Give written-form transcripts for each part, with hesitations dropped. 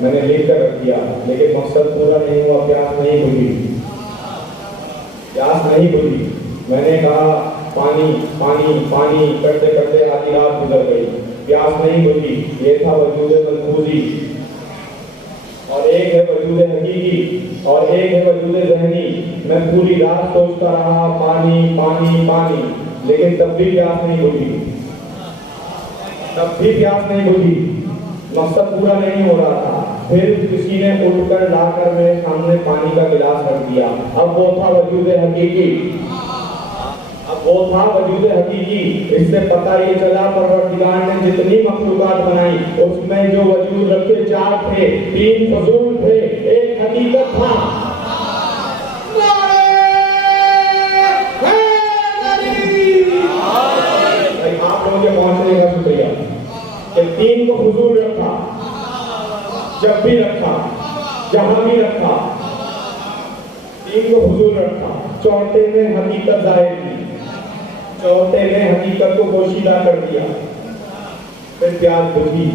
میں نے لکھ کر رکھ دیا، لیکن مقصد پورا نہیں ہوا، پیاس نہیں بجھی، پیاس نہیں بجھی۔ میں نے کہا پانی پانی پانی کرتے کرتے آدھی رات گزر گئی، پیاس نہیں بجھی۔ یہ تھا وجود ملفوظی، اور ایک ہے وجود حقیقی، اور ایک ہے وجود ذہنی۔ میں پوری رات سوچتا رہا پانی پانی پانی، لیکن تب بھی پیاس نہیں بجھی، تب بھی پیاس نہیں بجھی، مقصد پورا نہیں ہو رہا تھا۔ پھر کسی نے اٹھ کر لا کر میرے سامنے پانی کا گلاس رکھ دیا۔ اب وہ تھا وجود حقیقی، اب وہ تھا وجود حقیقی۔ اس سے پتہ یہ چلا پروردگار نے جتنی مخلوقات بنائی اس میں جو وجود رکھے 4 تھے، 3 فضول تھے، ایک حقیقت تھا۔ آپ لوگوں کے پہنچنے کا شکریہ کہ 3 کو فضول رکھا، جب بھی رکھا، جہاں بھی رکھا، 3 کو فضول رکھا۔ چوتھے میں حقیقت ظاہر کی، چوتھے نے حقیقت کو پوشیدہ کر دیا۔ پھر پیاس بجھی،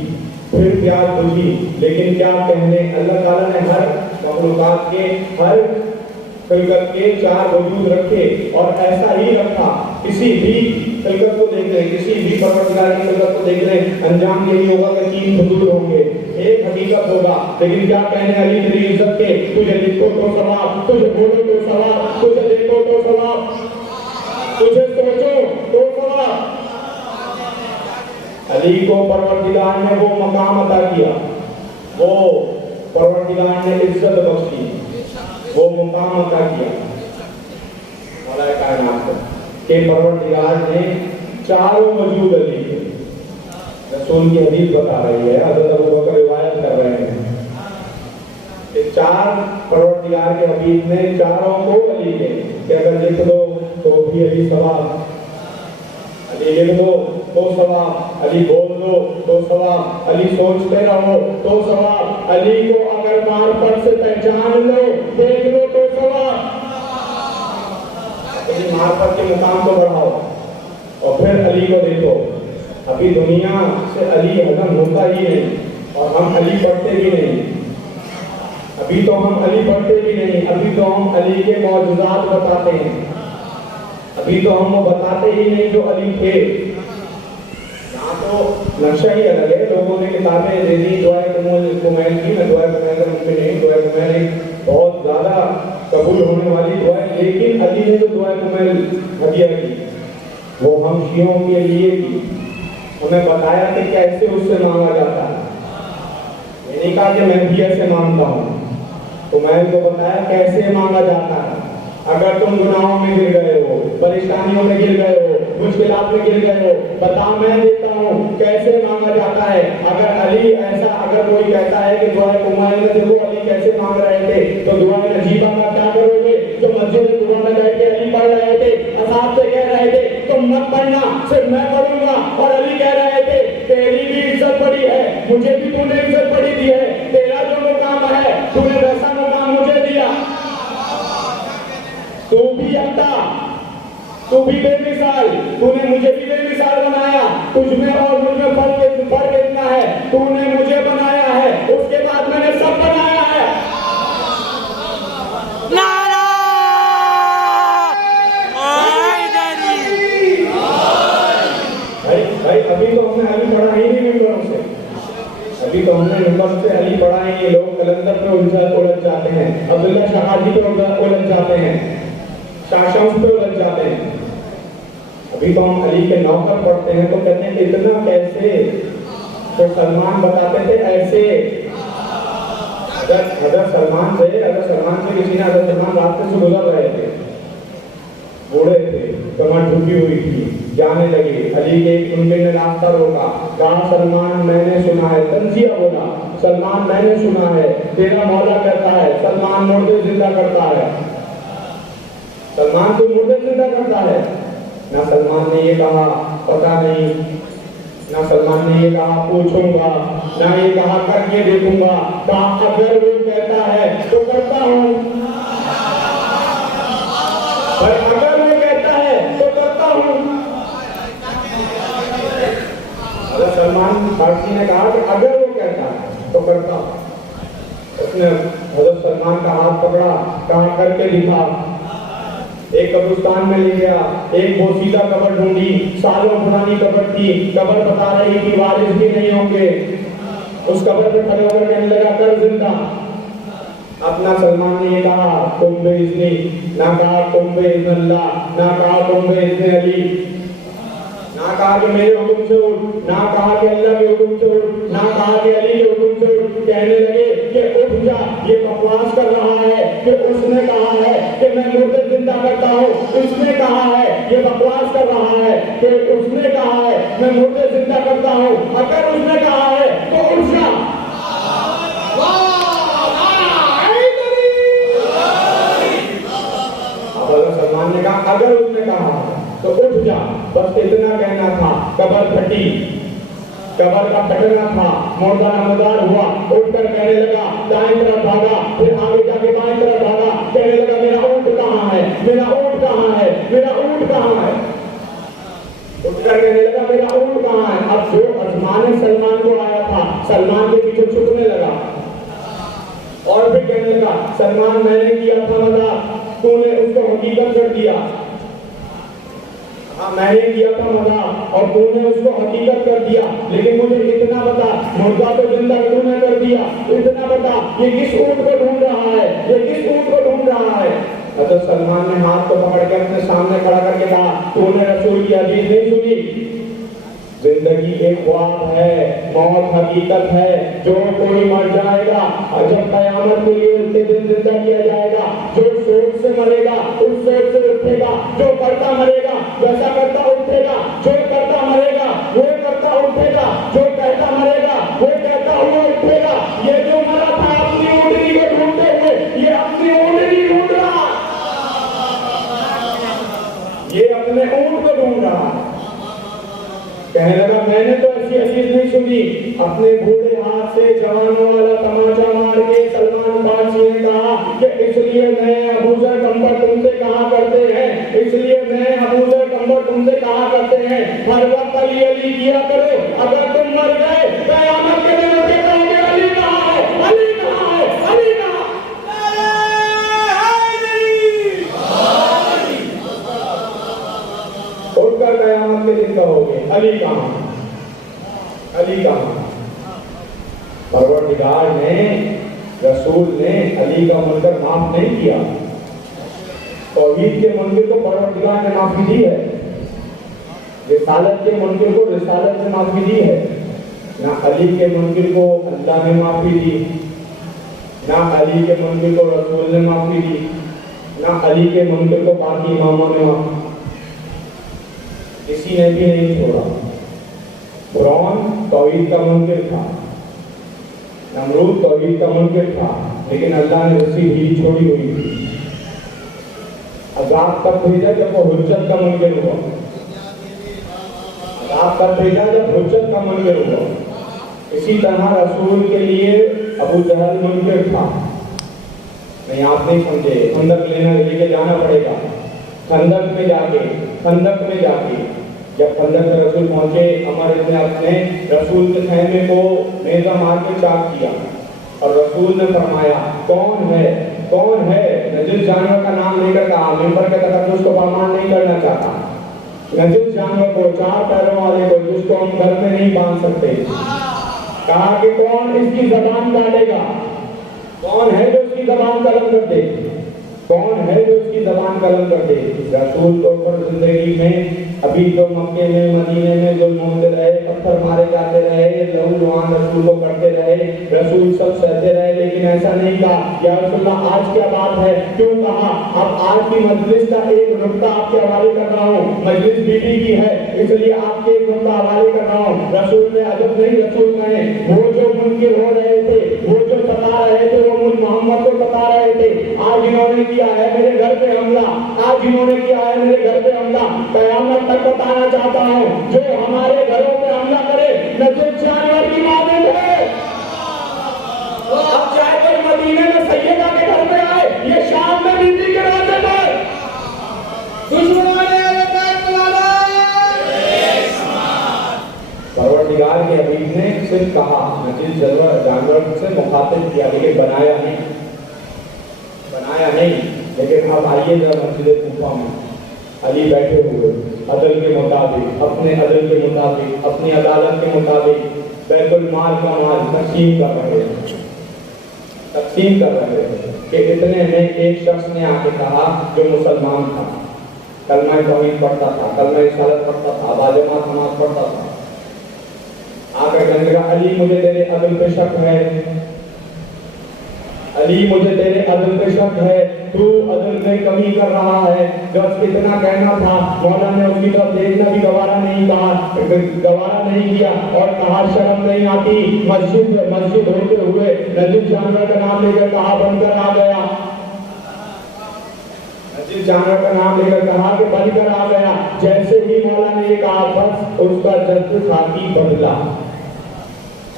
پھر پیاس بجھی، لیکن کیا کہنے، اللہ تعالیٰ نے ہر مخلوقات کے، ہر خلقت کے 4 وجود رکھے اور ایسا ہی رکھا۔ کسی بھی خلقت کو دیکھ لیں، کسی بھی پروردگار کی خلقت کو دیکھ لیں، انجام یہی ہوگا کہ 3 وجود ہوں گے، ایک حقیقت ہوگا۔ لیکن کیا کہنے علی میری عزت کے، تجھے لکھو تو ثواب، تجھے بولو تو ثواب، تجھے دیکھو تو ثواب، تجھے سوچو تو ثواب۔ علی کو پروردگار نے وہ مقام عطا کیا، وہ پروردگار نے عزت بخشی، وہ مقام عطا کیا مولا کائنات کو، کہ پروردگار نے 4 وجود علی کے، رسول کی حدیث بتا رہی ہے، حضرت ابوبکر روایت کر رہے ہیں کہ 4 پروردگار کے حبیب نے 4 کو علی کے، کہ اگر لکھ دو تو بھی علی ثواب، علی لکھ دو تو ثواب، علی بول دو تو ثواب، علی سوچتے رہو تو ثواب، علی کو اگر معرفت سے پہچان لو، دیکھ لو تو ثواب۔ اپنی معرفت کے مقام کو بڑھاؤ اور پھر علی کو دیکھو۔ ابھی دنیا سے علی ختم ہوتا ہی نہیں، اور ہم علی پڑھتے بھی نہیں، ابھی تو ہم علی پڑھتے بھی نہیں، ابھی تو ہم علی کے معجزات بتاتے ہیں، ابھی تو ہم وہ بتاتے ہی نہیں جو علی تھے۔ یہاں تو نقشہ ہی الگ ہے، لوگوں نے کتابیں دے دی دعائے کمیل کی، میں دعائے کمیل کا ممکن نہیں، دعائے کمیل ایک بہت زیادہ قبول ہونے والی دعا ہے، لیکن علی نے جو دعائے کمیل ہدیہ کی وہ ہم شیعوں کے لیے کی۔ انہیں بتایا کہ کیسے اس سے مانگا جاتا ہے، میں نے کہا کہ میں بھی ایسے مانگتا ہوں، تو میں نے کو بتایا کیسے مانگا جاتا ہے۔ اگر تم گناہوں میں گر گئے ہو، پریشانیوں میں گر گئے ہو، مشکلات میں گر گئے ہو، بتا میں دیتا ہوں کیسے مانگا جاتا ہے۔ اگر علی ایسا، اگر کوئی کہتا ہے کہ دعائے کمیل میں دیکھو علی کیسے مانگ رہے تھے، تو دعائے نجیبہ کا کیا کرو گے؟ جو مسجد قبا میں بیٹھ کے علی پڑھ رہے تھے، اصحاب سے کہہ رہے تھے تم مت پڑھنا، صرف میں پڑھوں گا، اور علی کہہ رہے تھے تیری بھی عزت بڑی ہے، مجھے بھی تو نے عزت بڑی دی ہے، تیرا جو مقام ہے تو نے ویسا مقام مجھے دیا، تو بھی یکتا، تو بھی بے مثال، تو نے مجھے بھی بے مثال بنایا، تجھ میں اور مجھ میں فرق اتنا ہے، تو نے مجھے بنایا ہے، اس کے بعد میں نے سب بنایا ہے۔ بھائی ابھی تو ہم نے علی پڑھا ہی نہیں ممبروں سے، ابھی تو ہم نے ممبر سے علی پڑھا ہی نہیں، لوگ کلندر پہ الجھ جاتے ہیں، عبداللہ شاہ حاجی پہ الجھ جاتے ہیں، شاہ شمس پہ الجھ جاتے ہیں۔ ابھی تو ہم علی کے نوکر پڑھتے ہیں تو کہتے ہیں کہ اتنا کیسے، تو سلمان بتاتے تھے ایسے۔ حضرت سلمان سے کسی نے، حضرت سلمان راستے سے گزر رہے تھے، بوڑھے تھے، کمر جھکی ہوئی تھی، جانے لگے، علی کے ان نے راستہ روکا، کہا سلمان میں نے سنا ہے، تنزیہ بولا، سلمان میں نے سنا ہے تیرا مولا کہتا ہے سلمان مردے زندہ کرتا ہے، سلمان تو مردے زندہ کرتا ہے۔ نہ سلمان نے یہ کہا پتہ نہیں، نہ سلمان نے یہ کہا پوچھوں گا، نہ یہ کہا کر کے دیکھوں گا، کہا اگر وہ کہتا ہے تو کرتا ہوں، اگر وہ کہتا ہے تو کرتا ہوں۔ حضرت سلمان فارسی نے کہا کہ اگر وہ کہتا ہے تو کرتا ہوں۔ اس نے حضرت سلمان کا ہاتھ پکڑا، کہا کر کے دکھا۔ ایک قبرستان میں لے گیا، ایک بوسیدہ قبر ڈھونڈی، سالوں پرانی قبر تھی، قبر بتا رہی تھی وارث بھی نہیں ہوں گے۔ اس قبر پہ کھڑے ہو کر کہنے لگا کر زندہ۔ اپنا سلمان نے یہ کہا تم بے اذنی، نہ کہا تم بے اذن اللہ، نہ کہا تم بے اذن علی، نہ کہا کہ میرے حکم سے اٹھ، نہ کہا کہ اللہ کے حکم سے اٹھ، نہ کہا کہ علی کے حکم سے اٹھ۔ کہنے لگے کہ اٹھ جا، یہ بکواس کر رہا ہے کہ اس نے کہا ہے کہ میں مردے زندہ کرتا ہوں، اس نے کہا ہے یہ بکواس کر رہا ہے کہ اس نے کہا ہے میں مردے زندہ کرتا ہوں، اگر اس نے کہا ہے تو اٹھ جا۔ سلمان نے کہا اگر اس نے کہا تو اٹھ جا، بس اتنا کہنا تھا۔ قبر پھٹی، قبر کا پھٹنا تھا، مردہ نمودار ہوا، اٹھ کر کہنے لگا دائیں طرف بھاگا، پھر آگے جا کے بائیں طرف بھاگا، کہنے لگا میرا اونٹ کہاں ہے، میرا اونٹ کہاں ہے، میرا اونٹ کہاں ہے، اٹھ کر کہنے لگا میرا اونٹ کہاں ہے۔ اب جو آسمان سلمان کو آیا تھا، سلمان کے پیچھے چھپنے لگا اور پھر کہنے لگا سلمان میں نے کیا تھا مذاق، تو نے اس کو حقیقت کر دیا۔ ہاں میں نے کیا تھا مذاق اور تو نے اس کو حقیقت کر دیا، لیکن مجھے اتنا بتا مردہ تو زندہ تو نے کر دیا، اتنا بتا یہ کس اونٹ کو ڈھونڈ رہا ہے، یہ کس اونٹ کو ڈھونڈ رہا ہے۔ حضرت سلمان نے ہاتھ کو پکڑ کے اپنے سامنے کھڑا کر کے کہا تو نے رسول کی حدیث نہیں سنی؟ زندگی ایک خواب ہے، موت حقیقت ہے، جو کوئی مر جائے گا اور جب قیامت کے لیے اس کے دن زندہ کیا جائے گا، جو سوچ سے مرے گا اس سوچ سے اٹھے گا، جو کرتا مرے گا ویسا کرتا اٹھے گا، جو کرتا مرے گا وہ کرتا اٹھے گا، جو کہتا مرے گا وہ کہتا ہوا اٹھے گا۔ یہ جو مرا تھا اپنی اونٹنی کو ڈھونڈتے ہوئے، یہ اپنی اونٹنی ڈھونڈ رہا، یہ اپنے اونٹ کو ڈھونڈ رہا۔ کہنے لگا میں نے تو ایسی حدیث نہیں سنی۔ اپنے بوڑھے ہاتھ سے جوانوں والا تماچا مار کے سلمان فارسی نے کہا کہ اس لیے میں ابو ذر کمبر تم سے کہا کرتے ہیں، اس لیے میں ابو ذر کمبر تم سے کہا کرتے ہیں ہر وقت علی علی کیا کرو، اگر تم مر گئے قیامت کے دن اٹھے کہو گے علی کہاں ہے، علی کہاں ہے، علی کہاں۔ اٹھ کر قیامت کے دن کہو گے علی کہاں، علی کہاں۔ پروردگار نے، رسول نے علی کا منکر معاف نہیں کیا۔ توحید کے منکر کو پروردگار نے معافی دی ہے، رسالت کے منکر کو رسالت نے معافی دی ہے۔ نہ علی کے منکر کو اللہ نے معافی دی، نہ علی کے منکر کو رسول نے معافی دی، نہ علی کے منکر کو باقی اماموں نے معافی، کسی نے بھی نہیں چھوڑا۔ فرعون توحید کا منکر تھا، نمرود توحید کا منکر تھا، لیکن اللہ نے اسی ہی چھوڑی ہوئی تھی۔ عذاب تب بھیجا جب وہ حجت کا منکر ہوا، عذاب تب بھیجا جب حجت کا منکر ہوا۔ اسی طرح رسول کے لیے ابو جہل منکر تھا۔ نہیں آپ نہیں سمجھے، خندق لے کے جانا پڑے گا، خندق میں جا کے جب خندق میں رسول پہنچے، عمر نے اپنے رسول کے خیمے کو نیزہ مار کے چاک کیا اور رسول نے فرمایا کون ہے، نجس جانور کا نام لے کر کہا، ممبر کے تقدس کو پامال نہیں کرنا چاہتا، نجس جانور کو، چار پیروں والے کو جس کو ہم گھر میں نہیں باندھ سکتے، کہا کہ کون اس کی زبان کاٹے گا، کون ہے جو اس کی زبان قلم کر دے، کون ہے جو اس کی زبان قلم کر دے۔ رسول تو پر زندگی میں ابھی جو مکے میں مدینے میں ظلم ہوتے رہے، پتھر مارے جاتے رہے، لہو لہان رسول کو کرتے رہے، رسول سب سہتے رہے، لیکن ایسا نہیں کہا یا رسول اللہ آج کیا بات ہے، کیوں کہا۔ اب آج کی مجلس کا ایک نقطہ آپ کے حوالے کر رہا ہوں، مجلس بیوی کی ہے اس لیے آپ کے ایک نقطہ حوالے کر رہا ہوں۔ رسول نے عجب نہیں رسول کہیں، وہ جو منکر ہو رہے تھے، وہ جو ستا رہے تھے، وہ محمد کو ستا رہے تھے، آج انہوں نے کیا ہے میرے گھر پہ حملہ، آج انہوں نے کیا ہے میرے گھر پہ حملہ۔ قیامت تک بتانا چاہتا ہوں جو ہمارے گھروں پہ حملہ کرے نجس جانور کی مانند ہے۔ اب چاہے کوئی مدینے میں سیدہ کے گھر پہ آئے، یہ شام میں بیوی کے راستے پر پروردگار کے حبیب نے صرف کہا نجس جانور جانور سے مخاطب کیا، لیکن بنایا نہیں۔ لیکن اب آئیے ذرا مسجد کوفہ میں علی بیٹھے ہوئے عدل کے مطابق، اپنے عدل کے مطابق، اپنی عدالت کے مطابق بیت المال کا مال تقسیم کر رہے ہیں کہ اتنے میں ایک شخص نے آ کے کہا جو مسلمان تھا، کلمہ توحید پڑھتا تھا، کلمہ رسالت پڑھتا تھا، باجماعت نماز پڑھتا تھا، آ کر کہنے لگا علی مجھے تیرے عدل پہ شک ہے، علی مجھے تیرے عدل پہ شک ہے، تو عدل میں کمی کر رہا ہے۔ جب اتنا کہنا تھا مولا نے اس کی طرف دیکھنا بھی گوارا نہیں کیا اور کہا شرم نہیں آتی، مسجد ہوتے ہوئے نجیب جانور کا نام لے کر کہا بن کر آ گیا، نجیب جانور کا نام لے کر کہا کہ بن کر آ گیا۔ جیسے ہی مولا نے یہ کہا بس اس کا جذب خاکی بدلا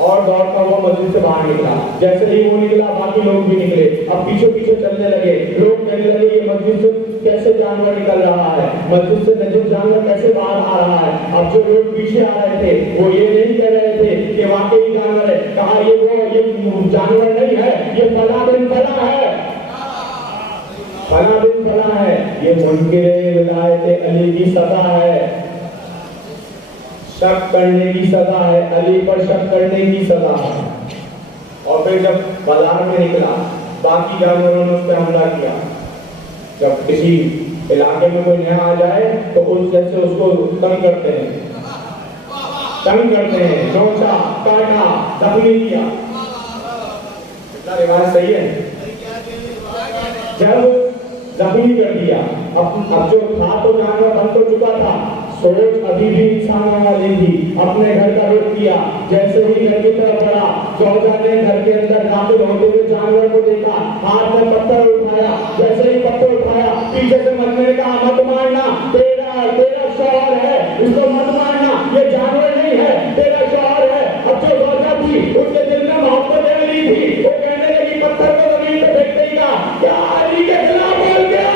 اور دوڑتا ہوا مسجد سے باہر نکلا۔ جیسے ہی وہ نکلا باقی لوگ بھی نکلے، اب پیچھے چلنے لگے، لوگ کہنے لگے یہ مسجد سے کیسے جانور نکل رہا ہے، مسجد سے نجیب جانور کیسے باہر آ رہا ہے۔ اب جو لوگ پیچھے آ رہے تھے وہ یہ نہیں کہہ رہے تھے کہ واقعی جانور ہے، کہا یہ جانور نہیں ہے، یہ فلاں بن فلاں ہے، فلاں بن فلاں ہے، یہ منکر ولایت علی کی سزا ہے، شک کرنے کی سزا ہے، علی پر شک کرنے کی سزا ہے۔ اور پھر جب بازار میں نکلا باقی جانوروں نے اس پہ حملہ کیا۔ جب کسی علاقے میں کوئی نیا آ جائے تو اس جیسے اس کو تنگ کرتے ہیں، نوچا، کاٹا، زخمی کیا۔ کتنا روایت صحیح ہے؟ جب زخمی کر دیا، اب جو تھا تو جانور بن تو چکا تھا، سوچ ابھی بھی انسان والی تھی، اپنے گھر کا رخ کیا۔ جیسے ہی گھر کی طرف بڑھا، زوجہ نے گھر کے اندر داخل ہوتے ہوئے جانور کو دیکھا، ہاتھ میں پتھر اٹھایا، جیسے ہی پتھر اٹھایا پیچھے سے مرنے نے کہا مت مارنا، تیرا شوہر ہے، اس کو مت مارنا، یہ جانور نہیں ہے، تیرا شوہر ہے۔ اب جو زوجہ تھی اس کے دل میں محبت علی تھی، وہ کہنے لگی پتھر کو زمین پہ پھینکتے ہی کہا کیا علی کے خلاف بول گیا،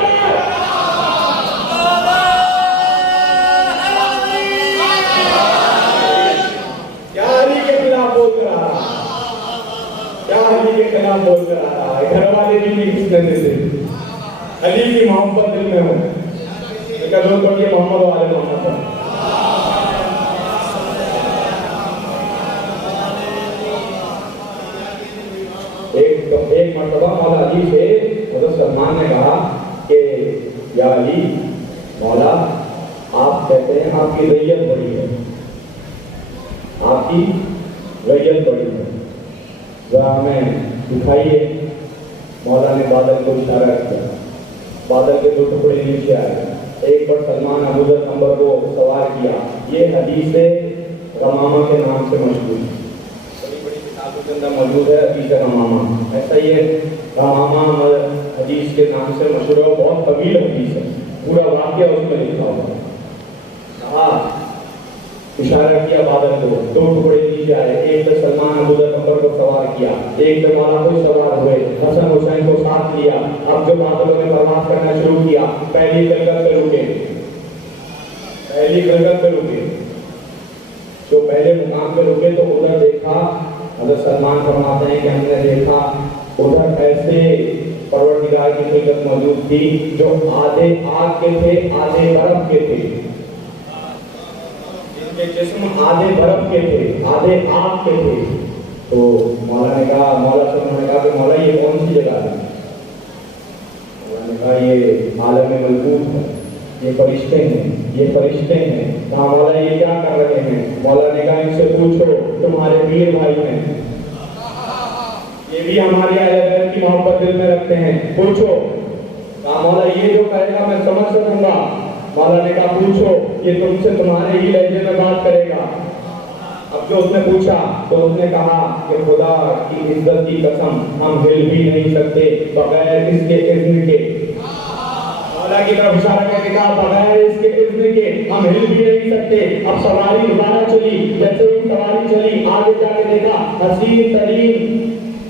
بول کر آ رہا ہے۔ گھر والے بھی کس نے دیتے علی کی محبت دل میں ہو، لیکن لوگ پڑھیے محمد والے محمد۔ ایک مرتبہ مولا علی سے حضرت سلمان نے کہا کہ یا علی، مولا آپ کہتے ہیں آپ کی ریت بڑی ہے، آپ کی ریت بڑی ہے، ذرا ہمیں دکھائیے۔ مولا نے بادل کو اشارہ کیا، بادل کے دو ٹکڑے نیچے آئے، ایک پر سلمان ابوذر نمبر کو سوار کیا۔ یہ حدیث رمامہ کے نام سے مشہور ہے، بڑی بڑی کتابوں کے اندر موجود ہے حدیث رمامہ، ایسا ہی ہے رمامہ حدیث کے نام سے مشہور ہے، بہت طویل حدیث ہے، پورا واقعہ اس میں لکھا ہوا ہے۔ اشارہ کیا بادل کو، دو ٹکڑے نیچے آئے، ایک پہ سلمان ابوذر نمبر کو سوار کیا، ایک پہ مولا کو سوار ہوئے، حسن حسین کو ساتھ لیا۔ اب جو بادلوں نے پرواز کرنا شروع کیا، پہلی گلگت پہ رکے، جو پہلے مقام پہ رکے تو ادھر دیکھا، حضرت سلمان فرماتے ہیں کہ ہم نے دیکھا ادھر ایسے پروردگار کی خلقت موجود تھی جو آدھے آگ کے تھے، آدھے برف کے تھے، جسم آدھے برف کے تھے، آدھے آگ کے تھے۔ تو مولا سے انہوں نے کہا کہ مولا یہ کون سی جگہ ہے؟ مولا نے کہا یہ عالم ملکوت ہے، یہ فرشتے ہیں۔ کہا مولا یہ کیا کر رہے ہیں؟ مولا نے کہا ان سے پوچھو تمہارے پیر بھائی ہیں، یہ بھی ہماری اہل بیت کی محبت دل میں رکھتے ہیں، پوچھو۔ کہا مولا یہ جو کہے گا میں سمجھ سکوں گا؟ مولا نے کہا پوچھو، یہ تم سے تمہارے ہی لہجے میں بات کرے گا۔ اب جو اس نے پوچھا تو اس نے کہا کہ خدا کی عزت کی قسم ہم ہل بھی نہیں سکتے بغیر اس کے اذن کے۔ مولا کی طرف اشارہ کر کے کہا بغیر اس کے اذن کے ہم ہل بھی نہیں سکتے۔ اب سواری دوبارہ چلی، جیسے ہی سواری چلی آگے جا کے دیکھا حسین ترین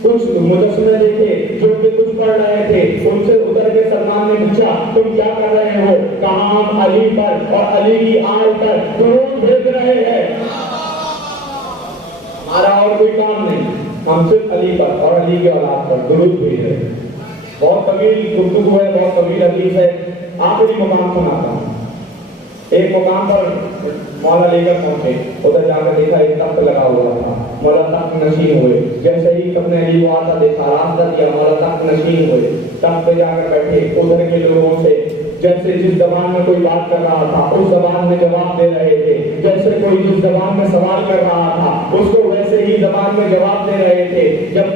کچھ مجسمے دیکھے جو کہ کچھ پڑھ رہے تھے، ان سے اتر کے سلمان نے پوچھا تم کیا کر رہے ہو؟ کہا ہم علی پر اور علی کی آل پر درود بھیج رہے ہیں، ہمارا اور کوئی کام نہیں، ہم صرف علی کی اولاد پر درود بھیج رہے ہیں. بہت طویل گفتگو ہے, بہت طویل حدیث ہے, آخری مقام سناتا ہوں. ایک مقام پر مولا لے کر پہنچے, ادھر جا کر دیکھا ایک تخت لگا ہوا تھا. مولا تخت نشین ہوئے, جیسے ہی اپنے علی کو آتا دیکھا, راستہ دیا, مولا تخت نشین ہوئے, تخت پہ جا کر بیٹھے. ادھر کے لوگوں سے جیسے جس زبان میں کوئی بات کر رہا تھا اس زبان میں جواب دے رہے تھے, جیسے کوئی جس زبان میں سوال کر رہا تھا اس کو ویسے ہی زبان میں جواب دے رہے تھے. جب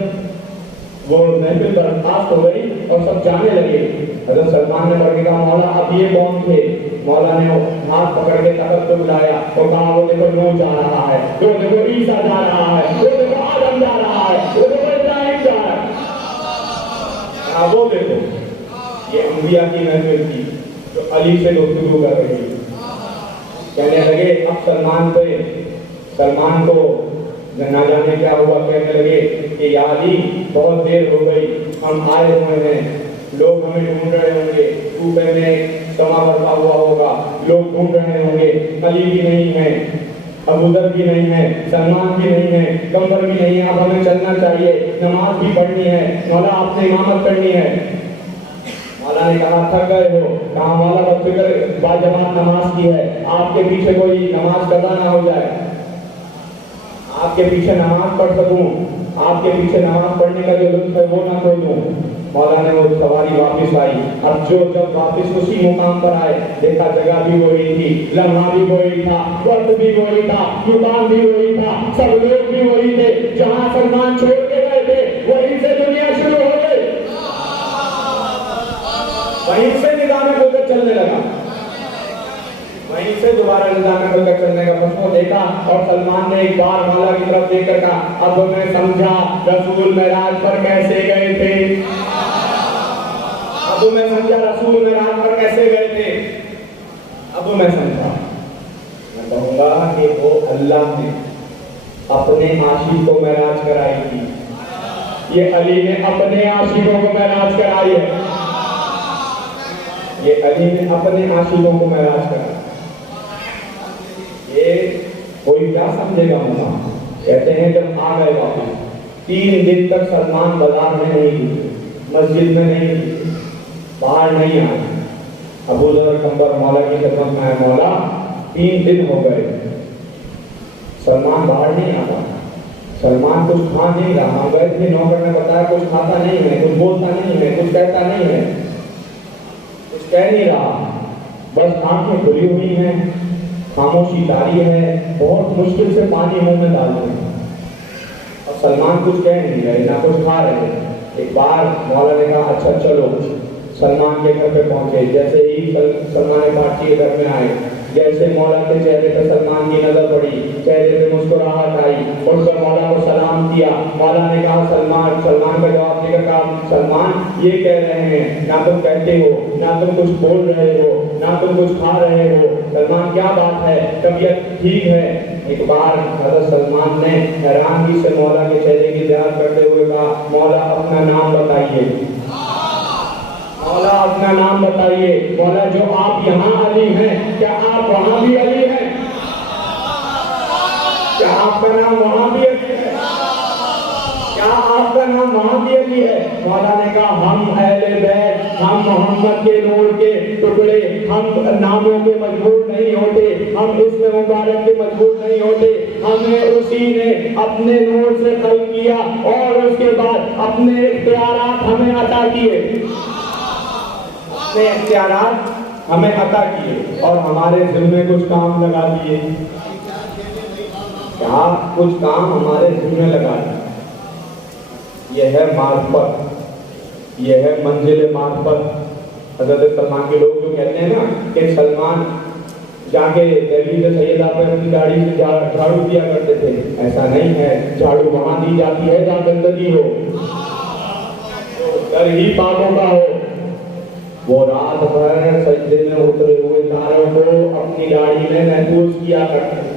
وہ محفل برخاست ہو گئی اور سب جانے لگے, حضرت سلمان نے پڑھ کے کہا مولا اب یہ کون تھے؟ مولا نے ہاتھ پکڑ کے تخت کو بلایا اور کہا وہ دیکھو نوح جا رہا ہے, وہ دیکھو عیسیٰ جا رہا ہے, وہ دیکھو آدم جا رہا ہے, وہ دیکھو ابراہیم جا رہا ہے. وہ دیکھو یہ انبیاء کی محفل تھی جو علی سے گفتگو کر رہی تھی. کہنے لگے اب سلمان کو نہ جانے کیا ہوا, کہنے لگے کہ یا علی بہت دیر ہو گئی, ہم آئے ہوئے ہیں, لوگ ہمیں ڈھونڈ رہے ہوں گے, اوپر میں سما بڑھتا ہوا ہوگا, لوگ ڈھونڈ رہے ہوں گے, علی بھی نہیں ہے, ابوذر بھی نہیں ہے, سلمان بھی نہیں ہے, کمبر بھی نہیں ہے, اب ہمیں چلنا چاہیے, نماز بھی پڑھنی ہے, مولا آپ نے امامت کرنی ہے. مولا نے کہا تھک گئے ہو؟ کہا مولا بس فکر باجماعت نماز کی ہے, آپ کے پیچھے کوئی نماز قضا نہ ہو جائے, آپ کے پیچھے نماز پڑھ سکوں, آپ کے پیچھے نماز پڑھنے کا جو لطف ہے وہ نہ کھو دوں. مولا نے وہ سواری واپس آئی. اب جب واپس اسی مقام پر آئے دیکھا جگہ بھی وہی تھی, لمحہ بھی وہی تھا, وقت بھی وہی تھا, مقام بھی وہی تھا, سب لوگ بھی وہی تھے. جہاں سلمان چھوڑ کے گئے تھے وہیں سے دنیا شروع ہو گئی, وہیں سے نظام ملک چلنے لگا, وہیں سے دوبارہ نظام ملک چلنے کا پس وہ دیکھا. اور سلمان نے ایک بار مولا کی طرف دیکھ کر کہا اب میں سمجھا رسول معراج پر کیسے گئے تھے, اب میں سمجھا رسول معراج پر کیسے گئے تھے, اب میں سمجھا. میں کہوں گا کہ وہ اللہ نے اپنے عاشق کو معراج کرائی تھی, یہ علی نے اپنے عاشقوں کو معراج کرائی ہے, یہ علی نے اپنے عاشقوں کو معراج کرایا. یہ کوئی کیا سمجھے گا مقام. کہتے ہیں جب آ گئے واپس 3 دن تک سلمان بازار میں نہیں گئے, مسجد میں نہیں گئے, باہر نہیں آئے. ابوذر کمبر مولا کی خدمت میں آئے, مولا 3 دن ہو گئے سلمان باہر نہیں آتا, سلمان کچھ کھا نہیں رہا. ہم گئے تھے, نوکر نے بتایا کچھ کھاتا نہیں ہے, کچھ بولتا نہیں ہے, کچھ کہتا نہیں ہے, کچھ کہہ نہیں رہا, بس آنکھیں کھلی ہوئی ہیں, خاموشی طاری ہے, بہت مشکل سے پانی منہ میں ڈالتے ہیں. اور سلمان کچھ کہہ نہیں رہے, نہ کچھ کھا رہے. ایک بار مولا نے کہا اچھا چلو. سلمان کے گھر پہ پہنچے, جیسے ہی سلمان پارٹی کے گھر میں آئے, جیسے مولا کے چہرے پہ سلمان کی نظر پڑی, چہرے پہ مسکراہٹ آئی, اٹھ کر مولا کو سلام کیا. مولا نے کہا سلمان کا جواب دے کر کہا سلمان یہ کہہ رہے ہیں, نہ تم کہتے ہو, نہ تم کچھ بول رہے ہو, نہ تم کچھ کھا رہے ہو, سلمان کیا بات ہے, طبیعت ٹھیک ہے؟ ایک بار حضرت سلمان نے حیرانگی سے مولا کے چہرے کی زیارت کرتے ہوئے کہا مولا اپنا نام بتائیے, مولا اپنا نام بتائیے. مولا جو آپ یہاں علی ہیں کیا آپ وہاں بھی علی ہیں؟ کیا آپ کا نام وہاں بھی علی ہے؟ کیا آپ کا نام وہاں بھی علی ہے؟ مولا نے کہا ہم اہل بیت, ہم محمد کے نور کے ٹکڑے, ہم ناموں کے مجبور نہیں ہوتے, ہم اسم مبارک کے مجبور نہیں ہوتے, ہمیں اسی نے اپنے نور سے خلق کیا اور اس کے بعد اپنے اختیارات ہمیں عطا کیے, اپنے اختیارات ہمیں عطا کیے اور ہمارے دل میں کچھ کام لگا دیے. کیا کچھ کام ہمارے دل میں لگا دیے. یہ ہے معرفت, یہ ہے منزل معرفت. حضرت سلمان کے لوگ جو کہتے ہیں نا کہ سلمان جا کے دہلی سے سیدہ پر اپنی گاڑی سے جھاڑو دیا کرتے تھے, ایسا نہیں ہے. جھاڑو وہاں دی جاتی ہے جہاں گندگی ہو, گھر ہی پاکوں کا ہو. وہ رات بھر سجدے میں اترے ہوئے تاروں کو اپنی گاڑی میں محفوظ کیا کرتے تھے.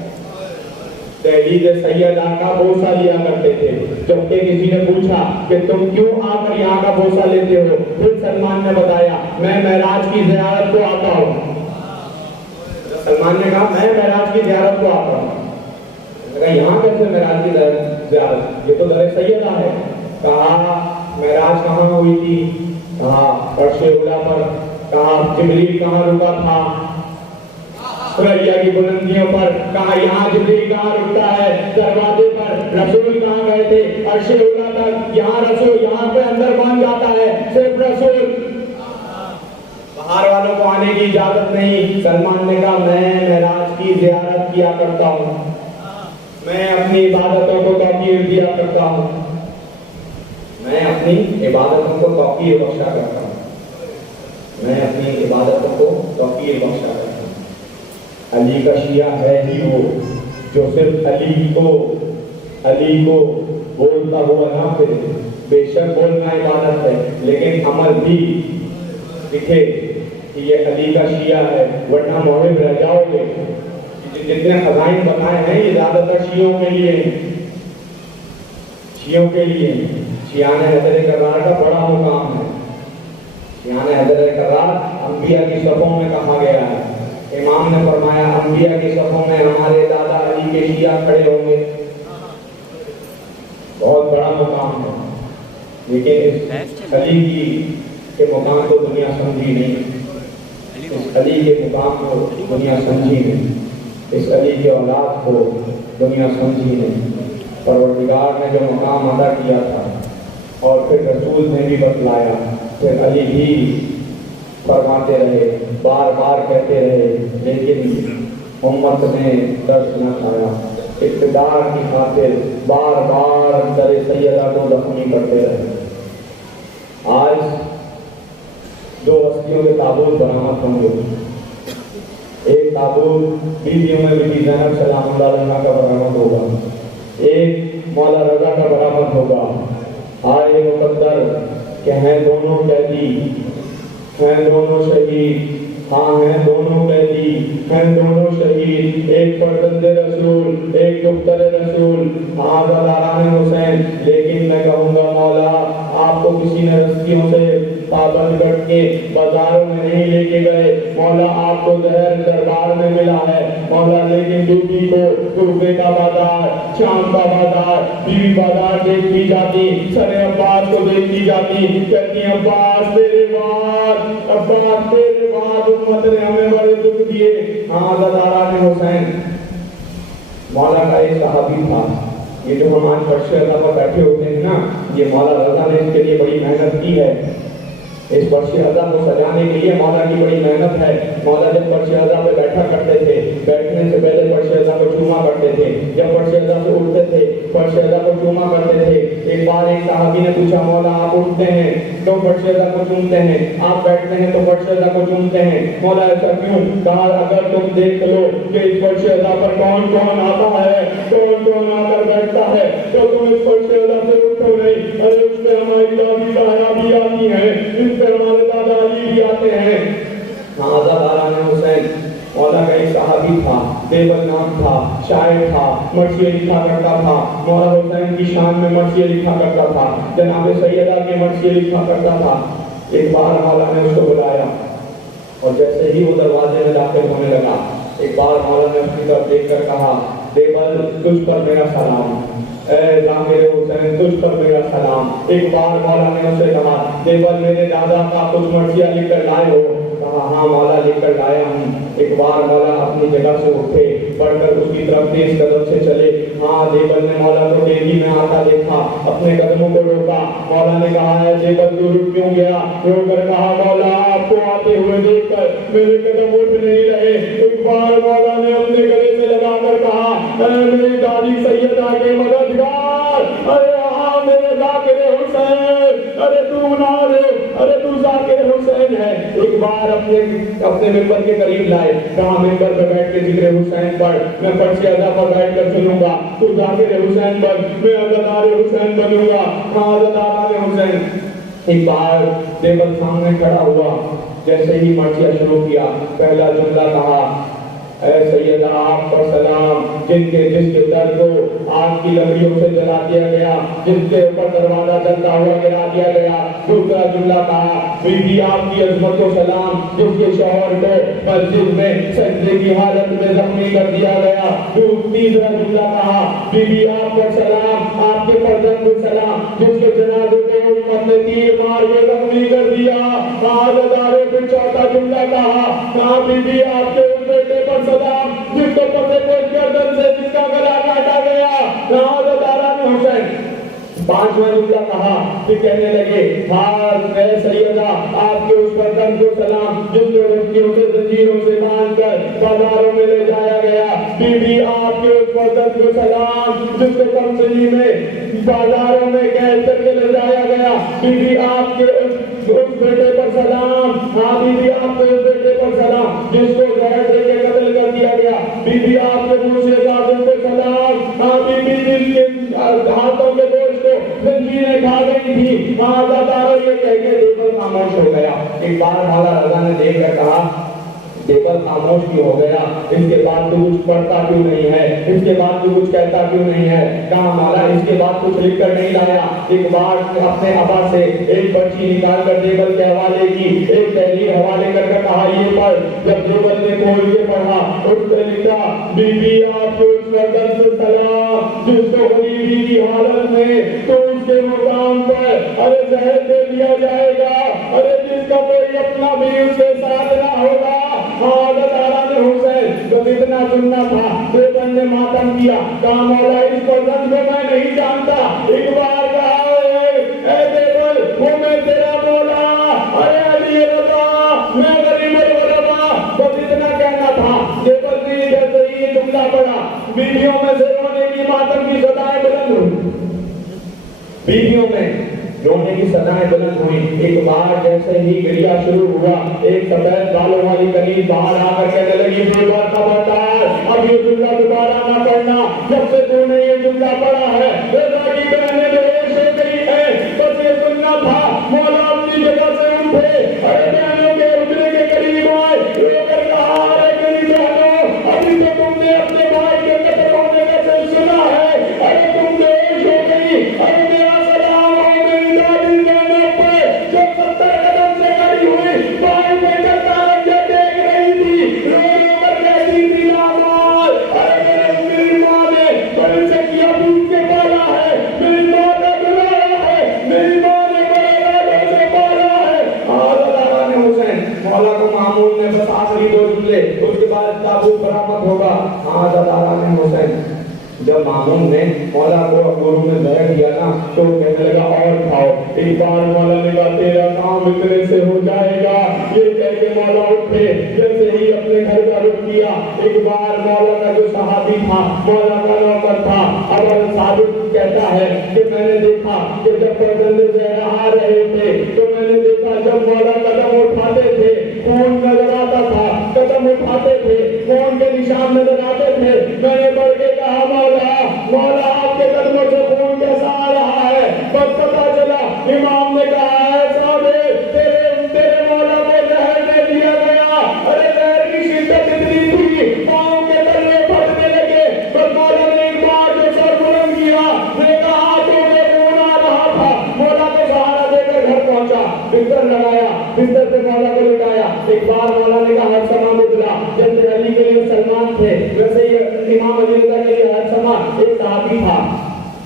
دہلی کے سیدہ کا بوسہ لیا کرتے تھے. جبکہ کسی نے پوچھا کہ تم کیوں آ کر یہاں کا بوسہ لیتے ہو, پھر سلمان نے بتایا میں معراج کی زیارت کو آتا ہوں. سلمان نے کہا میں معراج کی زیارت کو آتا ہوں. یہاں کیسے معراج کی زیارت, یہ تو در سیدہ ہے. کہا معراج کہاں ہوئی تھی؟ کہا عرش اولیٰ پر. کہا جبریل کہاں رکا تھا؟ سریا کی بلندیوں پر. کہا یہاں جبریل کہاں رکتا ہے؟ دروازے پر. رسول کہاں گئے تھے؟ عرش اولیٰ تک. یہاں رسول یہاں پہ اندر بن جاتا ہے صرف رسول. باہر والوں کو آنے کی اجازت نہیں. سلمان نے کہا میں معراج کی زیارت کیا کرتا ہوں, میں اپنی عبادتوں کو توقیر دیا کرتا ہوں, میں اپنی عبادتوں کو توقیر بخشا کرتا ہوں, میں اپنی عبادتوں کو توقیر بخشا کرتا ہوں. علی کا شیعہ ہے ہی وہ جو صرف علی کو بولتا ہوا نہ پھرے. بے شک بولنا عبادت ہے لیکن عمل بھی دکھے کہ یہ علی کا شیعہ ہے, ورنہ محب رہ جاؤ گے. جتنے خزائن بتائے ہیں یہ زیادہ تر شیعوں کے لیے شیعان حیدر کرار کا بڑا مقام ہے. شیعان حیدر کرار انبیاء کی صفوں میں کہا گیا ہے. امام نے فرمایا انبیاء کی صفوں میں ہمارے دادا علی کے شیعہ کھڑے ہوں گے. بہت بڑا مقام ہے لیکن اس علی کے مقام کو دنیا سمجھی نہیں. اس علی کے مقام کو دنیا سمجھی نہیں. اس علی کے اولاد کو دنیا سمجھی نہیں. پروردگار نے جو مقام ادا کیا تھا اور پھر رسول نے بھی بتلایا, پھر علی بھی فرماتے رہے, بار بار کہتے رہے, لیکن امت نے درس نہ کھایا. اقتدار کی خاطر بار بار در سیدہ کو زخمی کرتے رہے. آج دو ہستیوں کے تابوت برآمد ہوں گے. ایک تابوت بیویوں میں بی بی زینب سلام اللہ علیہا کا برآمد ہوگا, ایک مولا رضا کا برآمد ہوگا. آئے مقدر کہ ہیں دونوں قیدی, ہیں دونوں شہید, ہاں ہیں دونوں قیدی, ہیں دونوں شہید. ایک فرزند رسول, ایک دختر رسول, ہاں زلاران حسین. لیکن میں کہوں گا مولا آپ کو کسی نے رسیوں سے پابند کر کے بازاروں میں نہیں لے کے گئے. مولا آپ کو زہر دربار میں ملا ہے مولا, لیکن بیوی کو قربے کا بازار, شام کا بازار, بیوی بازار دیکھتی جاتی, سر عباس کو دیکھتی جاتی, کہتی عباس تیرے بعد, عباس تیرے بعد امت نے ہمیں بڑے دکھ دیے. ہاں زلاران حسین. مولا کا ایک صحابی تھا, یہ جو ہم آج فرش رضا پر بیٹھے ہوتے ہیں نا, یہ مولا رضا نے اس کے لیے بڑی محنت کی ہے. اس فرش رضا کو سجانے کے لیے مولا کی بڑی محنت ہے. مولا جب فرش رضا پہ بیٹھا کرتے تھے, بیٹھنے سے پہلے فرش رضا کو چوما کرتے تھے. جب فرش رضا سے اٹھتے تھے فرش رضا کو چوما کرتے تھے. ایک بار ایک صحابی نے پوچھا مولا آپ اٹھتے ہیں تو فرش رضا کو چومتے ہیں, آپ بیٹھتے ہیں تو فرش رضا کو چومتے ہیں, مولا ایسا کیوں؟ کہا اگر تم دیکھ لو کہ اس فرش رضا پر کون کون آتا ہے, کون کون آ کر بیٹھتا ہے, تو تم اس فرش رضا سے اٹھو نہیں. ارے اس میں ہماری دادی زہرا بھی آتی ہیں, اس پہ ہمارے دادا علی بھی آتے ہیں. ہاں زلاران حسین. مولا کا ایک صحابی تھا, دیوبند نام تھا, شاعر تھا, مرثیے لکھا کرتا تھا. مولا حسین کی شان میں مرثیے لکھا کرتا تھا, جناب سیدہ کے مرثیے لکھا کرتا تھا. ایک بار مولا نے اس کو بلایا اور جیسے ہی وہ دروازے میں داخل ہونے لگا, ایک بار مولا نے اس کی طرف دیکھ کر کہا دیوبند تجھ پر میرا سلام, اے ظاہر حسین تجھ پر میرا سلام. ایک بار مولا نے اسے کہا دیوبند میرے دادا کا کچھ مرثیہ لکھ کر لائے ہو؟ کہا ہاں مولا لکھ کر لایا ہوں. ایک بار مولا اپنی جگہ سے اٹھے, پڑھ کر اس کی طرف تیز قدم سے چلے. ہاں دیوبند نے مولا کو ڈیری میں آتا دیکھا, اپنے قدموں کو روکا. مولا نے کہا ہے دیوبند تو رک کیوں گیا؟ رو کر کہا مولا آپ کو آتے ہوئے دیکھ کر میرے قدم اٹھ نہیں رہے. ایک بار مولا نے اپنے گلے سے لگا کر کہا اے میری دادی سیدہ کے مددگار, ارے ہاں میرے ذاکر حسین, ارے تو نارے, ارے تو ذاکر حسین ہے. ایک بار اپنے ممبر کے قریب لائے, کہا ممبر پہ بیٹھ کے ذکر حسین پڑھ, میں فرش ادا پر بیٹھ کر سنوں گا, تو ذاکر حسین پڑھ, میں عزادار حسین بنوں گا. ہاں عزادار حسین. ایک بار دیوبند سامنے کھڑا ہوا, جیسے ہی مرثیہ شروع کیا پہلا جملہ کہا اے سیدہ آپ پر سلام، جس کے در کو آگ کی لکڑیوں سے جلا دیا گیا، جس کے اوپر دروازہ جلتا ہوا گرا دیا گیا۔ دوسرا جملہ کہا بی بی آپ کی عظمت و سلام، جس کے شوہر کو مسجد میں سجدے کی حالت میں زخمی کر دیا گیا۔ تیسرا جملہ کہا بی بی آپ پر سلام، آپ کے فرزند کو سلام، جس کے جنازے کو امت نے تیر مار کے زخمی کر دیا۔ پھر چوتھا جملہ کہا بی بی آپ کے اس بیٹے پر سلام، جس کو پسے پوچھ گردن سے جس کا گلا کاٹا گیا۔ حضرت حسین پانچواں جملہ کہا کہ کہنے لگے اے سیدہ آپ کے اس فرزند کو سلام، جس کو رسیوں سے زنجیروں سے باندھ کر بازاروں میں لے جایا گیا۔ بی بی آپ کے اس فرزند کو سلام، جس کو تمثیلی میں بازاروں میں قید کر کے لے جایا گیا۔ بی بی آپ کے اس بیٹے پر سلام، بی بی آپ کے اس بیٹے پر سلام، جس کو زہر دے کے قتل کر دیا گیا۔ بی بی آپ کے منہ سے ظالم کو سلام، بی بی جن کے ہاتھوں کے گوشت کو زنجیریں کھا گئی تھی۔ یہ کہہ کے دیوبند خاموش ہو گیا۔ ایک بار مولا رضا نے دیکھ کر کہا دیوبند خاموش کیوں ہو گیا؟ اس کے بعد تو کچھ پڑھتا کیوں نہیں ہے؟ اس کے بعد تو کچھ کہتا کیوں نہیں ہے؟ کہا مولا اس کے بعد کچھ لکھ کر نہیں لایا۔ ایک بار اپنے ابا سے ایک پرچی نکال کر دیوبند کے حوالے کی، ایک تحریر حوالے کر کے کہا یہ پڑھ۔ جب دیوبند نے کھول کے پڑھا، اس نے لکھا بی بی آپ کو اس فرزند کو سلام، جس کو غریبی کی حالت میں تو اس کے مقام پر زہر دے دیا جائے گا، جس کا کوئی اپنا بھی اس کے ساتھ نہ ہوگا۔ حضرت حسین جب اتنا سننا تھا، دیوبند نے ماتم کیا، کہا مولا اس فرزند کو میں نہیں جانتا۔ ایک بار کہا اے دیوبند وہ میں تیرا مولا، ارے علی رضا میں غریب الغربا، بس اتنا کہنا تھا۔ دیوبند نے جیسے ہی یہ جملہ پڑھا، بیویوں میں سے رونے کی ماتم کی صدائیں بلند ہوئی، بیویوں میں رونے کی صدائیں بلند ہوئی۔ ایک بار جیسے ہی گریا شروع ہوا، ایک سفید بالوں والی کلیل باہر آ کر کہنے لگی دیوبند خبردار، اب یہ جملہ دوبارہ نہ پڑھنا، جب سے تو نے یہ جملہ پڑھا ہے رضا کی بہنیں بے ہوش ہو گئی ہیں۔ بس یہ سننا تھا۔ مولا اپنی جگہ سے اٹھے، ارے بہنوں کے حجرے کے قریب آئے، رو کر کہا ارے میری بہنوں، ابھی تو تم نے اپنے بھائی کے قتل ہونے کا سے سنا ہے، ارے تم بے ہوش ہو گئی، ارے میرا سلام ہو میری دادی زینب پہ جو 70 قدم سے کھڑی ہوئی بھائی پہ چلتا رکھے دیکھ رہی تھی، رو رو کر کہتی تھی نامال، ارے میری ماں نے بڑے سے کیا دودھ کے پالا ہے، میری ماں نے بلایا ہے، میری ماں نے بڑے لادوں سے پالا ہے۔ حضرت حسین مولا کو مامون نے بس آخری دو جملے، اس کے بعد تابوت برآمد ہوگا۔ حضرت حسین جب مامون نے مولا کو گرو میں زہر دیا نا تو کہنے لگا اور کھاؤ۔ ایک بار مولا نے کہا تیرا کام اتنے سے ہو جائے گا، یہ کہہ کے مولا اٹھے، جیسے ہی اپنے گھر کا رخ کیا۔ ایک بار مولا کا جو صحابی تھا، مولا کا نوکر تھا، ابو ثابت کہتا ہے کہ میں نے دیکھا کہ جب فرزند زہرا آ رہے تھے تو میں نے دیکھا جب مولا قدم اٹھاتے تھے خون نظر آتا تھا، قدم اٹھاتے تھے خون کے نشان نظر آتے تھے۔ میں نے بڑھ کے کہا مولا آپ کے قدموں سے خون کیسا آ رہا ہے؟ بس پتا چلا امام نے کہا ہے صاحب تیرے مولا کو زہر دے دیا گیا۔ ارے زہر کی شدت اتنی تھی پاؤں کے تلے پھٹنے لگے، بس مولا نے ایک بار جو سر بلند کیا، میں کہا ہاتھوں میں خون آ رہا تھا، مولا کو سہارا دے کر گھر پہنچا، بستر لگایا، بستر سے مولا کو لٹایا۔ ایک بار مولا نے کہا ہر سما کو بلا، جیسے علی کے لیے سلمان تھے ویسے ہی امام علی رضا کے لیے ہر سما ایک صحابی تھا۔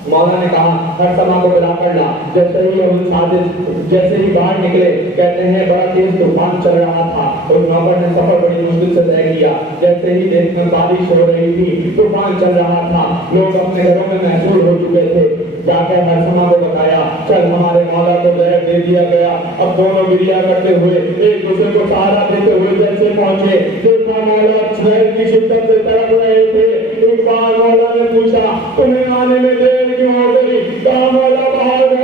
مولا نے کہا ہر سما کو بلا کر لا۔ جیسے ہی باہر نکلے کہتے ہیں بڑا تیز طوفان چل رہا تھا، اور نوکر نے سفر بڑی مشکل سے طے کیا۔ جیسے ہی دیکھنے بارش ہو رہی تھی، طوفان چل رہا تھا، لوگ اپنے گھروں میں محصول ہو چکے تھے۔ جا کر ہر سما کو بتایا چل ہمارے مولا کو زہر دے دیا گیا۔ اب دونوں گریا کرتے ہوئے ایک دوسرے کو سہارا دیتے ہوئے جیسے پہنچے، دیکھا مولا زہر کی شدت سے تڑپ رہے تھے۔ ایک بار مولا نے پوچھا تمہیں آنے میں دیر کیوں ہو گئی؟ کہا مولا باہر